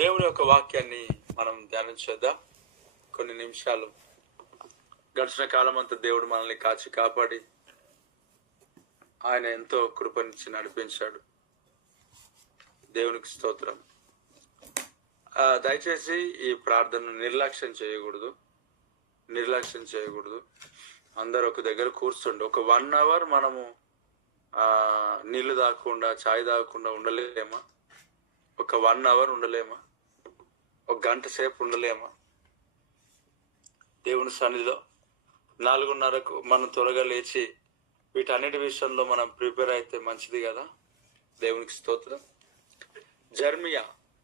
దేవుని యొక్క వాక్యాన్ని మనం ధ్యానించేద్దాం. కొన్ని నిమిషాలు. గడిచిన కాలం అంతా దేవుడు మనల్ని కాచి కాపాడి ఆయన ఎంతో కృపనిచ్చి నడిపించాడు. దేవునికి స్తోత్రం. దయచేసి ఈ ప్రార్థనను నిర్లక్ష్యం చేయకూడదు. అందరు ఒక దగ్గర కూర్చోండి. ఒక 1 hour మనము నీళ్లు తాగకుండా, చాయ్ తాగకుండా ఉండలేమా? ఒక 1 hour ఉండలేమా? ఒక గంట సేపు ఉండలేమా? దేవుని సన్నిధిలో 4:30కు మనం త్వరగా లేచి వీటన్నిటి విషయంలో మనం ప్రిపేర్ అయితే మంచిది కదా. దేవునికి స్తోత్రం.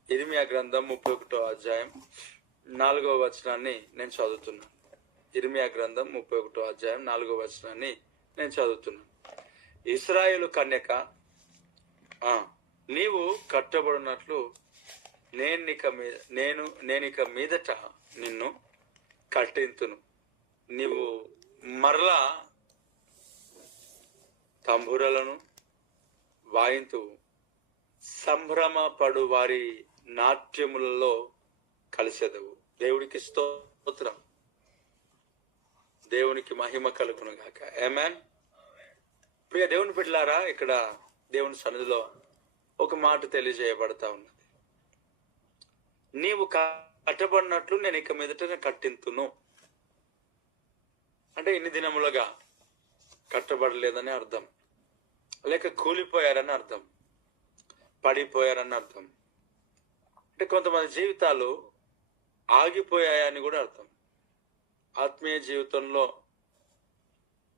ఇర్మియా గ్రంథం 31వ అధ్యాయం 4వ వచనాన్ని నేను చదువుతున్నాను. ఇర్మియా గ్రంథం 31వ అధ్యాయం 4వ వచనాన్ని నేను చదువుతున్నాను. ఇశ్రాయేలు కన్యక, నీవు కట్టబడినట్లు నేనిక మీదట నిన్ను కట్టింతును. నీవు మరలా తంబురలను వాయింతు, సంభ్రమపడు వారి నాట్యములలో కలిసెదవు. దేవుడికి స్తోత్రం. దేవునికి మహిమ కలుగును గాక. ఆమేన్. ప్రియ దేవుని బిడ్డలారా, ఇక్కడ దేవుని సన్నిధిలో ఒక మాట తెలియజేయబడతా ఉన్నది. నీవు కట్టబడినట్లు నేను ఇక మీదట కట్టింతును అంటే ఇన్ని దినములుగా కట్టబడలేదని అర్థం, లేక కూలిపోయారని అర్థం, పడిపోయారని అర్థం. అంటే కొంతమంది జీవితాలు ఆగిపోయాయని కూడా అర్థం. ఆత్మీయ జీవితంలో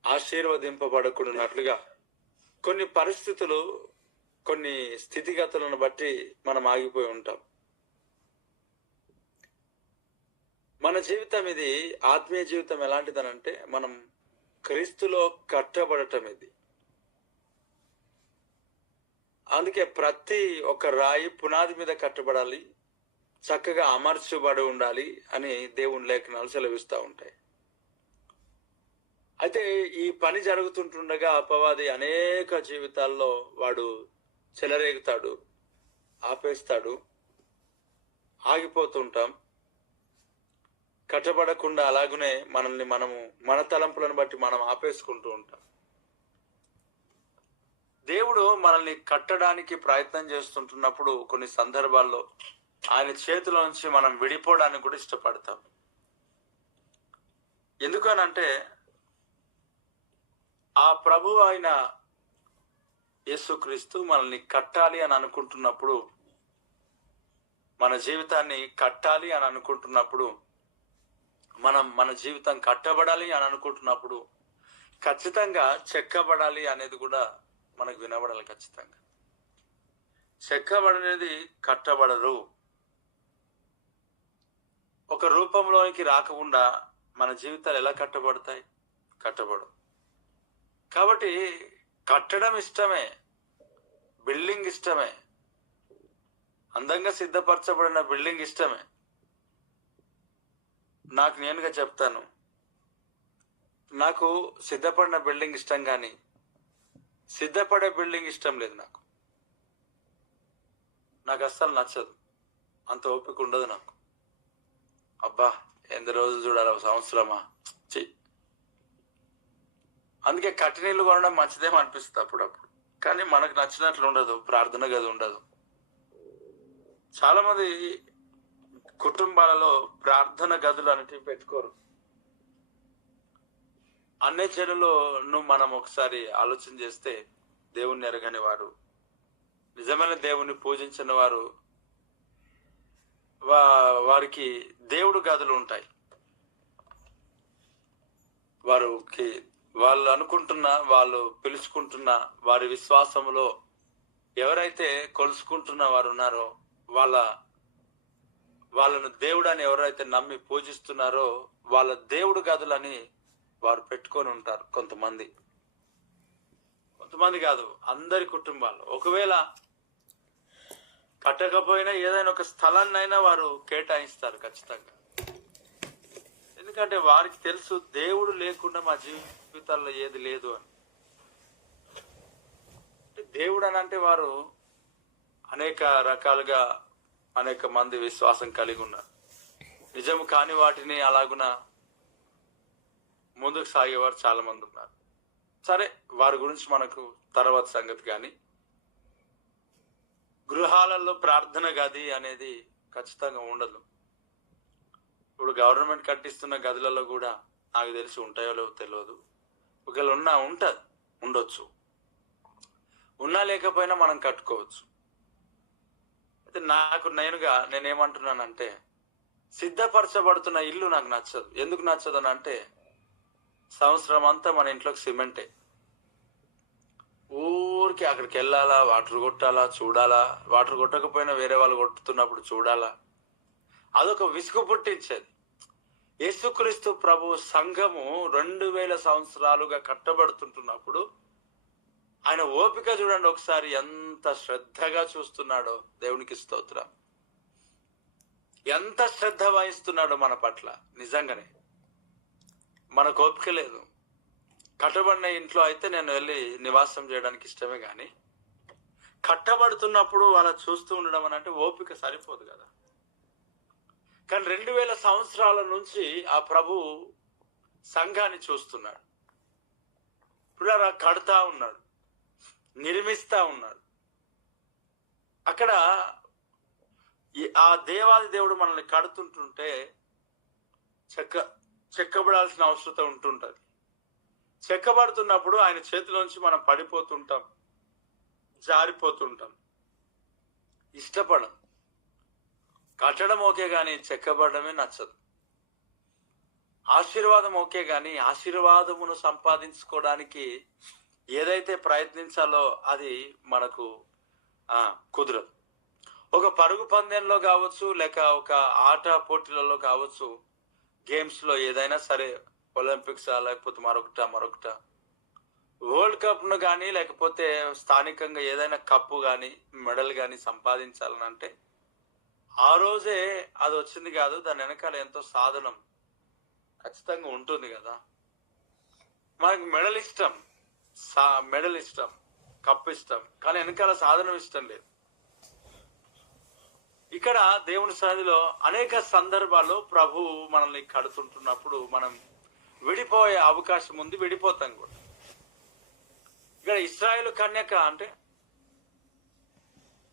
ఆశీర్వదింపబడకున్నట్లుగా కొన్ని పరిస్థితులు, కొన్ని స్థితిగతులను బట్టి మనం ఆగిపోయి ఉంటాం. మన జీవితం ఇది, ఆత్మీయ జీవితం ఎలాంటిదనంటే మనం క్రీస్తులో కట్టబడటం ఇది. అందుకే ప్రతి ఒక్క రాయి పునాది మీద కట్టబడాలి, చక్కగా అమర్చబడి ఉండాలి అని దేవుని లేఖనాలు సెలవిస్తూ ఉంటాయి. అయితే ఈ పని జరుగుతుంటుండగా అపవాది అనేక జీవితాల్లో వాడు చెలరేగుతాడు, ఆపేస్తాడు, ఆగిపోతుంటాం. కట్టబడకుండా అలాగనే మన తలంపులను బట్టి మనం ఆపేసుకుంటూ ఉంటాం. దేవుడు మనల్ని కట్టడానికి ప్రయత్నం చేస్తుంటున్నప్పుడు కొన్ని సందర్భాల్లో ఆయన చేతిలో నుంచి మనం విడిపోవడానికి కూడా ఇష్టపడతాం. ఎందుకనంటే ఆ ప్రభు అయిన యేసుక్రీస్తు మనల్ని కట్టాలి అని అనుకుంటున్నప్పుడు, మన జీవితాన్ని కట్టాలి అని అనుకుంటున్నప్పుడు, మన జీవితం కట్టబడాలి అని అనుకుంటున్నప్పుడు ఖచ్చితంగా చెక్కబడాలి అనేది కూడా మనకు వినబడాలి. ఖచ్చితంగా చెక్కబడనేది కట్టబడరు. ఒక రూపంలోనికి రాకుండా మన జీవితాలు ఎలా కట్టబడతాయి? కట్టబడు. కాబట్టి కట్టడం ఇష్టమే, బిల్డింగ్ ఇష్టమే, అందంగా సిద్ధపరచబడిన బిల్డింగ్ ఇష్టమే. నాకు నేనుగా చెప్తాను, నాకు సిద్ధపడిన బిల్డింగ్ ఇష్టం, కానీ సిద్ధపడే బిల్డింగ్ ఇష్టం లేదు. నాకు అస్సలు నచ్చదు, అంత ఓపిక ఉండదు నాకు. అబ్బా, ఎన్ని రోజులు చూడాలి, సంవత్సరమా? అందుకే కట్టినీళ్ళు కొనడం మంచిదేమో అనిపిస్తుంది అప్పుడప్పుడు. కానీ మనకు నచ్చినట్లు ఉండదు, ప్రార్థన గది ఉండదు. చాలా మంది కుటుంబాలలో ప్రార్థన గదులు అనేటివి పెట్టుకోరు. అన్ని చెడులో మనం ఒకసారి ఆలోచన చేస్తే, దేవుణ్ణి ఎరగని వారు, నిజమైన దేవుణ్ణి పూజించిన వారు, వారికి దేవుడు గదులు ఉంటాయి. వాళ్ళు అనుకుంటున్న, వాళ్ళు పిలుచుకుంటున్న, వారి విశ్వాసములో ఎవరైతే కొలుసుకుంటున్న వారు ఉన్నారో, వాళ్ళను దేవుడు అని ఎవరైతే నమ్మి పూజిస్తున్నారో వాళ్ళ దేవుడు గదులని వారు పెట్టుకొని ఉంటారు. కొంతమంది కాదు, అందరి కుటుంబాలు. ఒకవేళ కట్టకపోయినా ఏదైనా ఒక స్థలాన్నైనా వారు కేటాయిస్తారు ఖచ్చితంగా. ఎందుకంటే వారికి తెలుసు, దేవుడు లేకుండా మా జీవితాల్లో ఏది లేదు అని. దేవుడు అని అంటే వారు అనేక రకాలుగా అనేక మంది విశ్వాసం కలిగి ఉన్నారు. నిజం కాని వాటిని అలాగున ముందుకు సాగేవారు చాలా మంది ఉన్నారు. సరే, వారి గురించి మనకు తర్వాత సంగతి. కానీ గృహాలలో ప్రార్థన గది అనేది ఖచ్చితంగా ఉండదు. ఇప్పుడు గవర్నమెంట్ కట్టిస్తున్న గదులలో కూడా నాకు తెలిసి ఉంటాయో లేవో తెలియదు. ఒకవేళ ఉండొచ్చు. ఉన్నా లేకపోయినా మనం కట్టుకోవచ్చు. అయితే నేనేమంటున్నానంటే, సిద్ధపరచబడుతున్న ఇల్లు నాకు నచ్చదు. ఎందుకు నచ్చదు అని అంటే, సంవత్సరం అంతా మన ఇంట్లోకి సిమెంటే. ఊరికి అక్కడికి వెళ్ళాలా, వాటర్ కొట్టాలా, చూడాలా, వాటర్ కొట్టకపోయినా వేరే వాళ్ళు కొట్టుతున్నప్పుడు చూడాలా, అదొక విసుగు పుట్టించేది. యేసుక్రీస్తు ప్రభు సంఘము 2000 సంవత్సరాలుగా కట్టబడుతుంటున్నప్పుడు ఆయన ఓపిక చూడండి ఒకసారి, ఎంత శ్రద్ధగా చూస్తున్నాడో. దేవునికి స్తోత్రం. ఎంత శ్రద్ధ వహిస్తున్నాడో మన పట్ల. నిజంగానే మనకు ఓపిక లేదు. కట్టబడిన ఇంట్లో అయితే నేను వెళ్ళి నివాసం చేయడానికి ఇష్టమే, కానీ కట్టబడుతున్నప్పుడు అలా చూస్తూ ఉండడం అని అంటే ఓపిక సరిపోదు కదా. కానీ 2000 సంవత్సరాల నుంచి ఆ ప్రభు సంఘాన్ని చూస్తున్నాడు. ఇప్పుడు అలా కడతా ఉన్నాడు, నిర్మిస్తా ఉన్నాడు. అక్కడ ఆ దేవాది దేవుడు మనల్ని కడుతుంటుంటే చెక్కబడాల్సిన అవసరం ఉంటుంటది. చెక్కబడుతున్నప్పుడు ఆయన చేతిలోంచి మనం పడిపోతుంటాం, జారిపోతుంటాం. ఇష్టపడం. కట్టడం ఓకే కానీ చెక్కబడమే నచ్చదు. ఆశీర్వాదం ఓకే కానీ ఆశీర్వాదమును సంపాదించుకోవడానికి ఏదైతే ప్రయత్నించాలో అది మనకు కుదరదు. ఒక పరుగు పందెంలో కావచ్చు, లేక ఒక ఆట పోటీలలో కావచ్చు, గేమ్స్ లో ఏదైనా సరే, ఒలింపిక్స్ లేకపోతే మరొకట వరల్డ్ కప్ ను కానీ లేకపోతే స్థానికంగా ఏదైనా కప్పు కానీ మెడల్ కానీ సంపాదించాలని అంటే ఆ రోజే అది వచ్చింది కాదు, దాని వెనకాల ఎంతో సాధనం ఖచ్చితంగా ఉంటుంది కదా. మనకు మెడల్ ఇష్టం, కప్ ఇష్టం, కానీ వెనకాల సాధనం ఇష్టం లేదు. ఇక్కడ దేవుని సన్నిధిలో అనేక సందర్భాల్లో ప్రభు మనల్ని కడుతుంటున్నప్పుడు మనం విడిపోయే అవకాశం ఉంది, విడిపోతాం కూడా. ఇక్కడ ఇశ్రాయేలు కన్యక అంటే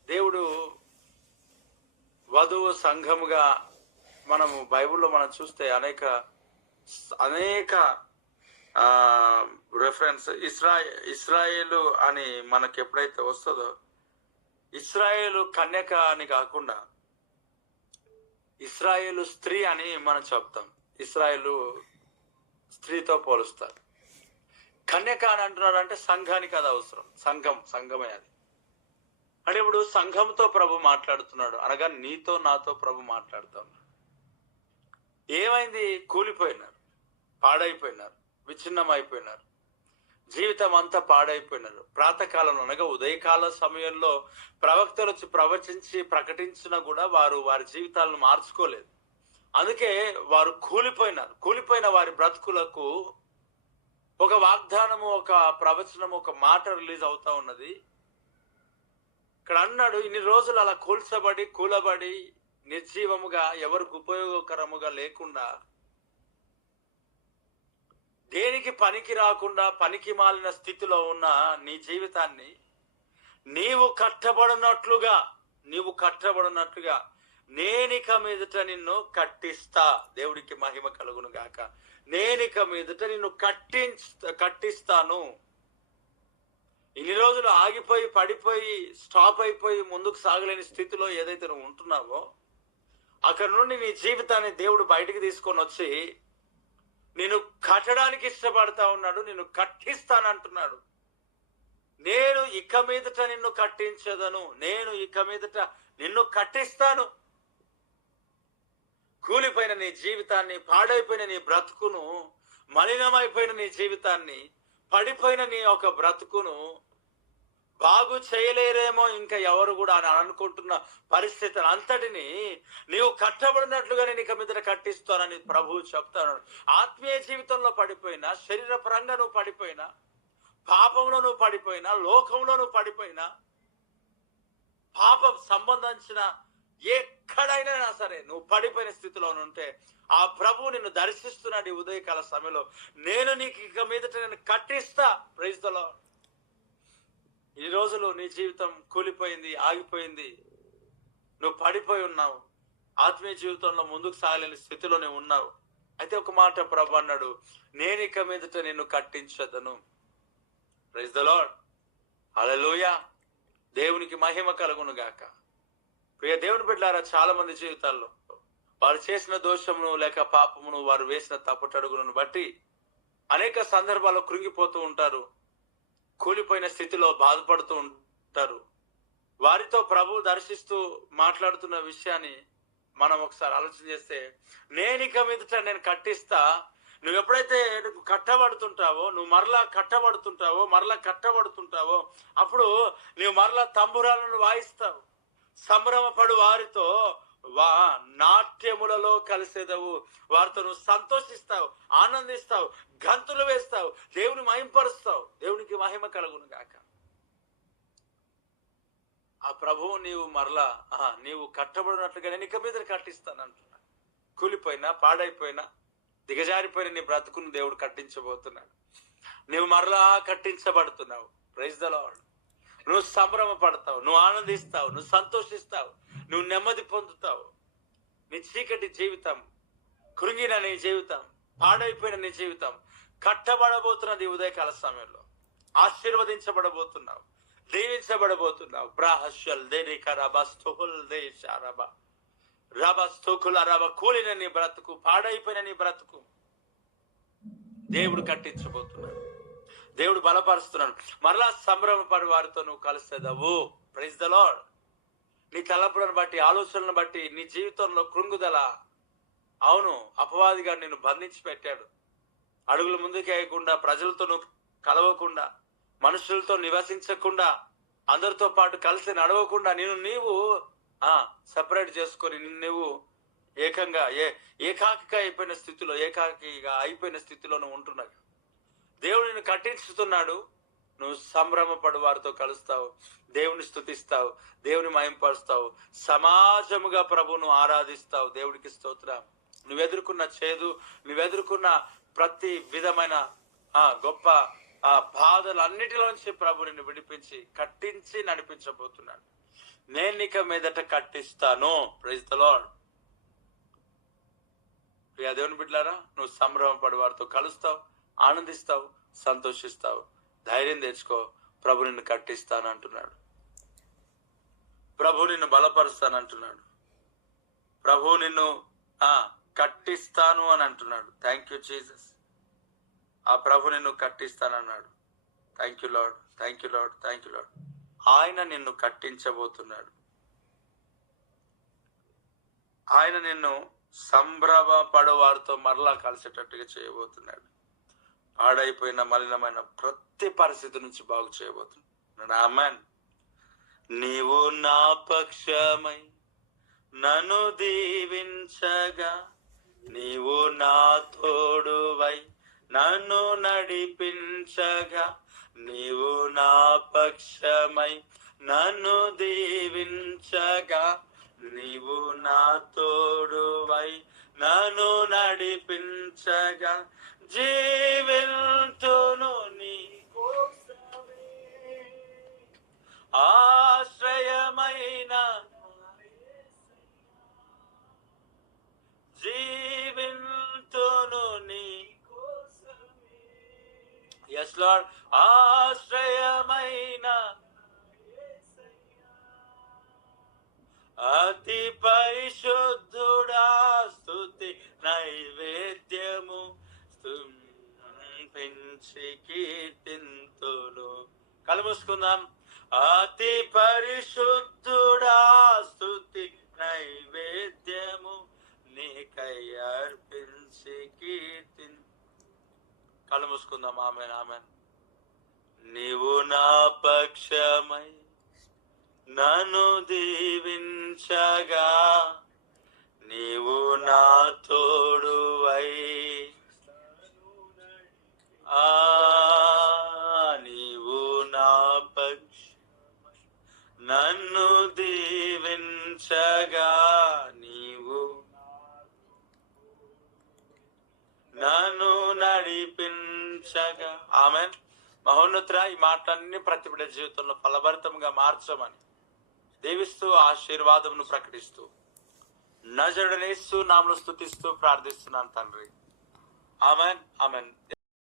దేవుడు వధువు సంఘముగా మనము బైబిల్లో మనం చూస్తే అనేక రెఫరెన్స్ ఇస్రాయేలు అని మనకి ఎప్పుడైతే వస్తుందో, ఇస్రాయేలు కన్యక అని కాకుండా ఇస్రాయేలు స్త్రీ అని మనం చెప్తాం. ఇస్రాయేలు స్త్రీతో పోలుస్తారు. కన్యక అని అంటున్నారు అంటే సంఘానికి అది అవసరం. సంఘమే అది. అంటే ఇప్పుడు సంఘంతో ప్రభు మాట్లాడుతున్నాడు అనగా నీతో నాతో ప్రభు మాట్లాడుతూ ఉన్నాడు. ఏమైంది? కూలిపోయినారు, పాడైపోయినారు, విచ్ఛిన్నం అయిపోయినారు, జీవితం అంతా పాడైపోయినారు. ప్రాతకాలంలో అనగా ఉదయకాల సమయంలో ప్రవక్తలు వచ్చి ప్రవచించి ప్రకటించినా కూడా వారు వారి జీవితాలను మార్చుకోలేదు. అందుకే వారు కూలిపోయిన వారి బ్రతుకులకు ఒక వాగ్దానము, ఒక ప్రవచనము, ఒక మాట రిలీజ్ అవుతా ఉన్నది. ఇక్కడ అన్నాడు, ఇన్ని రోజులు అలా కూలబడి నిర్జీవముగా ఎవరికి ఉపయోగకరముగా లేకుండా, దేనికి పనికి రాకుండా పనికి మాలిన స్థితిలో ఉన్న నీ జీవితాన్ని నీవు కట్టబడినట్లుగా నేనిక మీదట నిన్ను కట్టిస్తా. దేవుడికి మహిమ కలుగును గాక. నేనిక మీదట నిన్ను కట్టిస్తాను. ఇన్ని రోజులు ఆగిపోయి పడిపోయి స్టాప్ అయిపోయి ముందుకు సాగలేని స్థితిలో ఏదైతే నువ్వు ఉంటున్నావో అక్కడ నుండి నీ జీవితాన్ని దేవుడు బయటికి తీసుకొని వచ్చి నిన్ను కట్టడానికి ఇష్టపడతా ఉన్నాడు. నిన్ను కట్టిస్తానంటున్నాడు. నేను ఇక మీదట నిన్ను కట్టించదను, నేను ఇక మీదట నిన్ను కట్టిస్తాను. కూలిపోయిన నీ జీవితాన్ని, పాడైపోయిన నీ బ్రతుకును, మలినమైపోయిన నీ జీవితాన్ని, పడిపోయిన నీ ఒక బ్రతుకును బాగు చేయలేరేమో ఇంకా ఎవరు కూడా అని అనుకుంటున్న పరిస్థితిని అంతటిని నీవు కట్టబడినట్లుగా నేను ఇక మీద కట్టిస్తానని ప్రభువు చెప్తాను. ఆత్మీయ జీవితంలో పడిపోయినా, శరీర పరంగా నువ్వు పడిపోయినా, పాపంలో నువ్వు పడిపోయినా, లోకంలో నువ్వు పడిపోయినా, పాపం సంబంధించిన ఎక్కడైనా సరే నువ్వు పడిపోయిన స్థితిలో ఉంటే ఆ ప్రభు నిన్ను దర్శిస్తున్నాడు. ఈ ఉదయకాల సమయంలో నేను నీకు ఇక మీదట నేను కట్టిస్తా. Praise the lord. ఈ రోజులు నీ జీవితం కూలిపోయింది, ఆగిపోయింది, నువ్వు పడిపోయి ఉన్నావు, ఆత్మీయ జీవితంలో ముందుకు సాగలేని స్థితిలో నువ్వు ఉన్నావు. అయితే ఒక మాట ప్రభు అన్నాడు, నేను ఇక మీదట నిన్ను కట్టించదను. Praise the Lord. హల్లెలూయా. దేవునికి మహిమ కలుగును గాక. ప్రియ దేవుని బిడ్డలారా, చాలా మంది జీవితాల్లో వారు చేసిన దోషమును లేక పాపమును, వారు వేసిన తప్పుటడుగులను బట్టి అనేక సందర్భాల్లో కృంగిపోతూ ఉంటారు, కూలిపోయిన స్థితిలో బాధపడుతూ ఉంటారు. వారితో ప్రభు దర్శిస్తూ మాట్లాడుతున్న విషయాన్ని మనం ఒకసారి ఆలోచన చేస్తే, నేను ఇక మీదట నేను కట్టిస్తా. నువ్వు ఎప్పుడైతే కట్టబడుతుంటావో, నువ్వు మరలా కట్టబడుతుంటావో అప్పుడు నువ్వు మరలా తంబురాలను వాయిస్తావు. సంభ్రమపడు వారితో నాట్యములలో కలిసేదవు. వారితో నువ్వు సంతోషిస్తావు, ఆనందిస్తావు, గంతులు వేస్తావు, దేవుని మహింపరుస్తావు. దేవునికి మహిమ కలుగును గాక. ఆ ప్రభువు నీవు కట్టబడినట్లుగా నేను ఇక మీద కట్టిస్తానంటున్నా. కూలిపోయినా, పాడైపోయినా, దిగజారిపోయిన నీ బ్రతుకును దేవుడు కట్టించబోతున్నాడు. నువ్వు మరలా కట్టించబడుతున్నావు. Praise the lord. నువ్వు సంభ్రమ పడతావు, నువ్వు ఆనందిస్తావు, నువ్వు సంతోషిస్తావు, నువ్వు నెమ్మది పొందుతావు. నీ చీకటి జీవితం, కృంగిన నీ జీవితం, పాడైపోయిన నీ జీవితం కట్టబడబోతున్నది. ఉదయకాల సమయంలో ఆశీర్వదించబడబోతున్నావు, దీవించబడబోతున్నావు. బ్రాహస్యల్ దేనిక రబస్తుల్ దేశరబ రబస్తుకుల రబ. కూలిన నీ బ్రతుకు, పాడైపోయిన నీ బ్రతుకు దేవుడు కట్టించబోతున్నాడు, దేవుడు బలపరుస్తున్నాడు. మరలా సంభ్రమపడి వారితో నువ్వు కలుస్తావు. Praise the lord. నీ తలంపులను బట్టి, ఆలోచనలను బట్టి నీ జీవితంలో కృంగుదల, అవును, అపవాదిగా నిన్ను బంధించి పెట్టాడు. అడుగులు ముందుకు వేయకుండా, ప్రజలతో నువ్వు కలవకుండా, మనుషులతో నివసించకుండా, అందరితో పాటు కలిసి నడవకుండా నీవు సెపరేట్ చేసుకొని నువ్వు ఏకాకిగా అయిపోయిన స్థితిలో నువ్వు ఉంటున్నావు. దేవుడు నిన్ను కట్టించుతున్నాడు. నువ్వు సంభ్రమపడు వారితో కలుస్తావు, దేవుని స్తుతిస్తావు, దేవుని మహింపరుస్తావు, సమాజముగా ప్రభువును ఆరాధిస్తావు. దేవుడికి స్తోత్రం. నువ్వు ఎదుర్కొన్న ప్రతి విధమైన గొప్ప బాధలన్నిటిలోంచి ప్రభు నిన్ను విడిపించి కట్టించి నడిపించబోతున్నాడు. నేను ఇక మీదట కట్టిస్తాను. Praise the Lord. ప్రియ దేవుని బిడ్డలారా, నువ్వు సంభ్రమపడి వారితో కలుస్తావు, ఆనందిస్తావు, సంతోషిస్తావు. ధైర్యం తెచ్చుకో. ప్రభు నిన్ను కట్టిస్తాను అంటున్నాడు. ప్రభు నిన్ను బలపరుస్తానంటున్నాడు. ప్రభు నిన్ను కట్టిస్తాను అని అంటున్నాడు. Thank you Jesus. ఆ ప్రభు నిన్ను కట్టిస్తానన్నాడు. Thank you Lord, thank you Lord, thank you Lord. ఆయన నిన్ను కట్టించబోతున్నాడు. ఆయన నిన్ను సంభ్రమపడు వారితో మరలా కలిసేటట్టుగా చేయబోతున్నాడు. పాడైపోయిన, మలినమైన ప్రతి పరిస్థితి నుంచి బాగు చేయబోతున్నాడు. ఆమేన్. నీవు నా పక్షమై నన్ను దీవించగా, నీవు నా తోడువై నన్ను నడిపించగా, నీవు నా పక్షమై నన్ను దీవించగా, నీవు నా తోడువై నన్ను నడిపించగా, జీవింతును నీ కోసమే, ఆశ్రయమైన జీవింతును నీ కోసమే. yes lord. ఆశ్రయమైన అతి పరిశుద్ధుడా, స్తుతి నైవేద్యము పెంచి కీర్తింతును. కళ్ళు మూసుకుందాం. అతి పరిశుద్ధుడా, స్తుతి నైవేద్యము నీకై అర్పించి కీర్తి. కళ్ళు మూసుకుందాం. ఆమేన్, ఆమేన్. నీవు నా పక్షమై నన్ను దీవించగా, నీవు నా తోడువై నీవు నా పక్షమై నన్ను దీవించగా, ఉండగా నీవు నన్ను నడిపించగా. ఆమెన్. మహోన్నతుడా, ఈ మాటలన్నీ ప్రతి బిడ్డ జీవితంలో ఫలభరితంగా మార్చమని దీవిస్తూ ఆశీర్వాదమును ప్రకటిస్తూ నజరుడనేస్తూ నామములో స్తుతిస్తూ ప్రార్థిస్తున్నాను తండ్రి. Amen, amen.